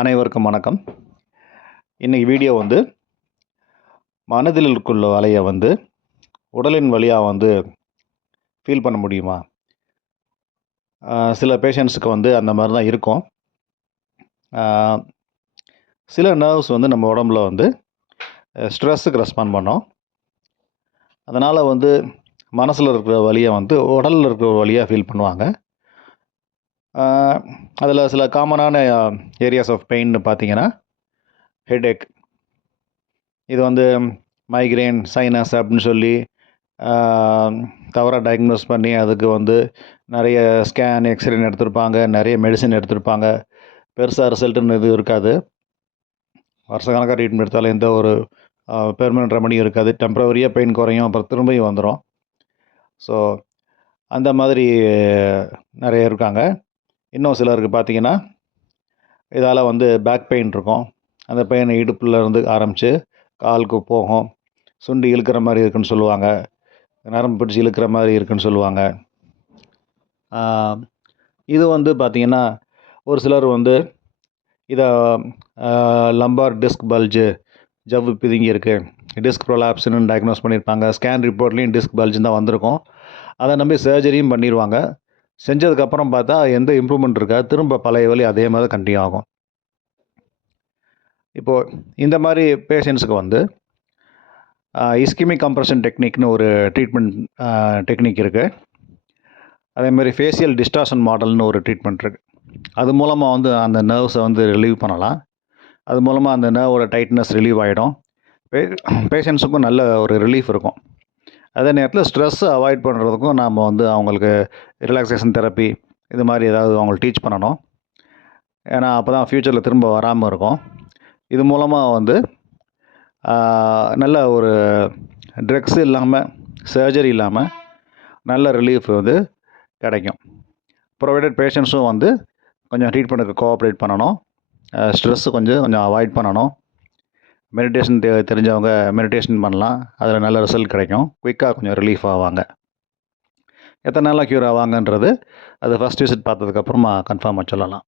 அனைவருக்கும் வணக்கம். இன்றைக்கி வீடியோ மனதில் இருக்குள்ள வலியை உடலின் வழியாக ஃபீல் பண்ண முடியுமா? சில பேஷண்ட்ஸுக்கு அந்த மாதிரி தான் இருக்கும். சில நர்வ்ஸ் நம்ம உடம்புல ஸ்ட்ரெஸ்ஸுக்கு ரெஸ்பாண்ட் பண்ணோம். அதனால் மனசில் இருக்கிற வலியை உடலில் இருக்கிற வலியாக ஃபீல் பண்ணுவாங்க. அதில் சில காமனான ஏரியாஸ் ஆஃப் பெயின்னு பார்த்தீங்கன்னா, ஹெடேக், இது மைக்ரேன், சைனஸ் அப்படின்னு சொல்லி தவறாக டயக்னோஸ் பண்ணி அதுக்கு நிறைய ஸ்கேன், எக்ஸ்ரேன்னு எடுத்திருப்பாங்க, நிறைய மெடிசின் எடுத்திருப்பாங்க. பெருசாக ரிசல்ட்டுன்னு எதுவும் இருக்காது. வருஷக்கணக்காக ட்ரீட்மெண்ட் எடுத்தாலும் எந்த ஒரு பெர்மனன்ட் ரெமடியும் இருக்காது. டெம்ப்ரவரியாக பெயின் குறையும், அப்புறம் திரும்பியும் வந்துடும். ஸோ அந்த மாதிரி நிறைய இருக்காங்க. இன்னும் சிலருக்கு பார்த்தீங்கன்னா, இதால் பேக் பெயின் இருக்கும். அந்த பெயின் இடுப்பில் இருந்து ஆரம்பித்து காலுக்கு போகும். சுண்டி இழுக்கிற மாதிரி இருக்குன்னு சொல்லுவாங்க. நரம்பு பிடிச்சி இழுக்கிற மாதிரி இருக்குன்னு சொல்லுவாங்க. இது பார்த்திங்கன்னா, ஒரு சிலர் இதை லம்பார் டிஸ்க் பல்ஜு, ஜவ்வு பிதுங்கி இருக்குது, டிஸ்க் ப்ரொலாப்ஸ்னு டயக்னோஸ் பண்ணியிருப்பாங்க. ஸ்கேன் ரிப்போர்ட்லேயும் டிஸ்க் பல்ஜுன்னு தான் வந்திருக்கும். அதை நம்பி சர்ஜரியும் பண்ணிடுவாங்க. செஞ்சதுக்கப்புறம் பார்த்தா எந்த இம்ப்ரூவ்மெண்ட் இருக்காது. திரும்ப பழைய வலி அதே மாதிரி கண்டினியூ ஆகும். இப்போது இந்த மாதிரி பேஷண்ட்ஸுக்கு இஸ்கிமிக் கம்ப்ரெஷன் டெக்னிக்னு ஒரு ட்ரீட்மெண்ட் டெக்னிக் இருக்குது. அதேமாதிரி ஃபேஷியல் டிஸ்டார்ஷன் மாடல்னு ஒரு ட்ரீட்மெண்ட் இருக்குது. அது மூலமாக அந்த நர்வ்ஸை ரிலீவ் பண்ணலாம். அது மூலமாக அந்த நர்வோட டைட்னஸ் ரிலீவ் ஆகிடும். பேஷண்ட்ஸுக்கும் நல்ல ஒரு ரிலீஃப் இருக்கும். அதே நேரத்தில் ஸ்ட்ரெஸ்ஸை அவாய்ட் பண்ணுறதுக்கும் நாம் அவங்களுக்கு ரிலாக்ஸேஷன் தெரப்பி இது மாதிரி ஏதாவது அவங்களுக்கு டீச் பண்ணணும். ஏன்னா அப்போ தான் ஃப்யூச்சரில் திரும்ப வராமல் இருக்கும். இது மூலமாக நல்ல ஒரு ட்ரக்ஸ் இல்லாமல், சர்ஜரி இல்லாமல் நல்ல ரிலீஃப் கிடைக்கும். ப்ரொவைடட் பேஷண்ட்ஸும் கொஞ்சம் ட்ரீட்மெண்ட்டுக்கு கோஆப்ரேட் பண்ணணும். ஸ்ட்ரெஸ்ஸு கொஞ்சம் அவாய்ட் பண்ணணும். மெடிடேஷன் தெரிஞ்சவங்க மெடிடேஷன் பண்ணலாம். அதில் நல்ல ரிசல்ட் கிடைக்கும். குயிக்காக கொஞ்சம் ரிலீஃப் ஆவாங்க. எத்தனை நாளாக க்யூர் ஆவாங்கன்றது அது ஃபஸ்ட் விசிட் பார்த்ததுக்கப்புறமா கன்ஃபார்மாக சொல்லலாம்.